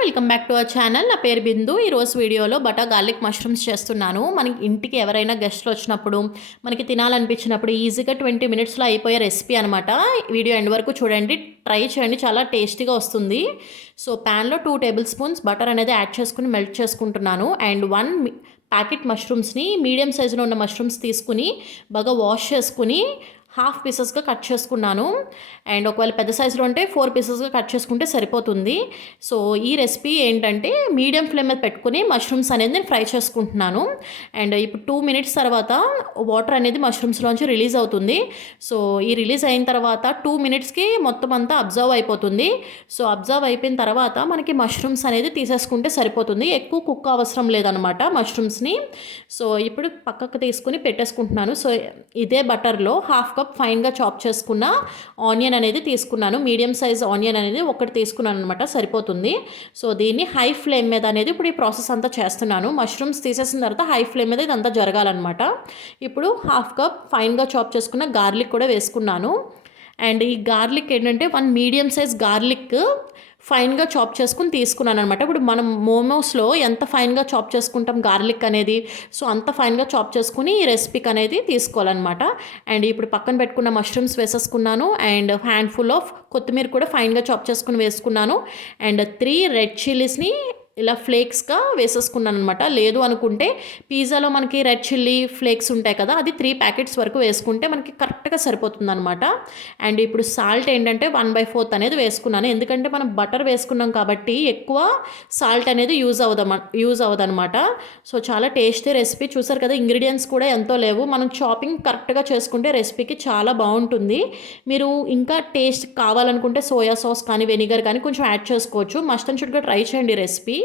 Welcome back to our channel. నా పేరు బిందు. ఈరోజు వీడియోలో బటర్ గార్లిక్ మష్రూమ్స్ చేస్తున్నాను. మనకి ఇంటికి ఎవరైనా గెస్ట్లు వచ్చినప్పుడు, మనకి తినాలనిపించినప్పుడు ఈజీగా 20 మినిట్స్లో అయిపోయే రెసిపీ అనమాట. వీడియో ఎండ్ వరకు చూడండి, ట్రై చేయండి, చాలా టేస్టీగా వస్తుంది. సో ప్యాన్లో 2 టేబుల్ స్పూన్స్ బటర్ అనేది యాడ్ చేసుకుని మెల్ట్ చేసుకుంటున్నాను. అండ్ 1 ప్యాకెట్ మష్రూమ్స్ని, మీడియం సైజులో ఉన్న మష్రూమ్స్ తీసుకుని బాగా వాష్ చేసుకుని హాఫ్ పీసెస్గా కట్ చేసుకున్నాను. అండ్ ఒకవేళ పెద్ద సైజులో ఉంటే 4 పీసెస్గా కట్ చేసుకుంటే సరిపోతుంది. సో ఈ రెసిపీ ఏంటంటే మీడియం ఫ్లేమ్ మీద పెట్టుకుని మష్రూమ్స్ అనేది నేను ఫ్రై చేసుకుంటున్నాను. అండ్ ఇప్పుడు 2 మినిట్స్ తర్వాత వాటర్ అనేది మష్రూమ్స్లోంచి రిలీజ్ అవుతుంది. సో ఈ రిలీజ్ అయిన తర్వాత 2 మినిట్స్కి మొత్తం అంతా అబ్జర్వ్ అయిపోతుంది. సో అబ్జర్వ్ అయిపోయిన తర్వాత మనకి మష్రూమ్స్ అనేది తీసేసుకుంటే సరిపోతుంది. ఎక్కువ కుక్ అవసరం లేదనమాట మష్రూమ్స్ని. సో ఇప్పుడు పక్కకు తీసుకుని పెట్టేసుకుంటున్నాను. సో ఇదే బటర్లో హాఫ్ కప్ ఫైన్గా చాప్ చేసుకున్న ఆనియన్ అనేది తీసుకున్నాను. మీడియం సైజ్ ఆనియన్ అనేది ఒకటి తీసుకున్నాను అనమాట, సరిపోతుంది. సో దీన్ని హై ఫ్లేమ్ మీద అనేది ఇప్పుడు ఈ ప్రాసెస్ అంతా చేస్తున్నాను. మష్రూమ్స్ తీసేసిన తర్వాత హై ఫ్లేమ్ మీద ఇదంతా జరగాలన్నమాట. ఇప్పుడు హాఫ్ కప్ ఫైన్గా చాప్ చేసుకున్న గార్లిక్ కూడా వేసుకున్నాను. అండ్ ఈ గార్లిక్ ఏంటంటే 1 మీడియం సైజ్ గార్లిక్ ఫైన్గా చాప్ చేసుకుని తీసుకున్నాను అనమాట. ఇప్పుడు మనం మోమోస్లో ఎంత ఫైన్గా చాప్ చేసుకుంటాం గార్లిక్ అనేది, సో అంత ఫైన్గా చాప్ చేసుకుని ఈ రెసిపీకి అనేది తీసుకోవాలన్నమాట. అండ్ ఇప్పుడు పక్కన పెట్టుకున్న మష్రూమ్స్ వేసేసుకున్నాను. అండ్ హ్యాండ్ఫుల్ ఆఫ్ కొత్తిమీర కూడా ఫైన్గా చాప్ చేసుకుని వేసుకున్నాను. అండ్ 3 రెడ్ చిల్లీస్ని ఇలా ఫ్లేక్స్గా వేసేసుకున్నాను అనమాట. లేదు అనుకుంటే పిజ్జాలో మనకి రెడ్ చిల్లీ ఫ్లేక్స్ ఉంటాయి కదా, అది 3 ప్యాకెట్స్ వరకు వేసుకుంటే మనకి కరెక్ట్గా సరిపోతుంది అనమాట. అండ్ ఇప్పుడు సాల్ట్ ఏంటంటే 1/4 అనేది వేసుకున్నాను. ఎందుకంటే మనం బటర్ వేసుకున్నాం కాబట్టి ఎక్కువ సాల్ట్ అనేది యూజ్ అవ్వదనమాట. సో చాలా టేస్టీ రెసిపీ. చూసారు కదా, ఇంగ్రీడియంట్స్ కూడా ఎంతో లేవు. మనం చాపింగ్ కరెక్ట్గా చేసుకుంటే రెసిపీకి చాలా బాగుంటుంది. మీరు ఇంకా టేస్ట్ కావాలనుకుంటే సోయా సాస్ కానీ వెనిగర్ కానీ కొంచెం యాడ్ చేసుకోవచ్చు. మస్ట్ అండ్ షుడ్గా ట్రై చేయండి రెసిపీ.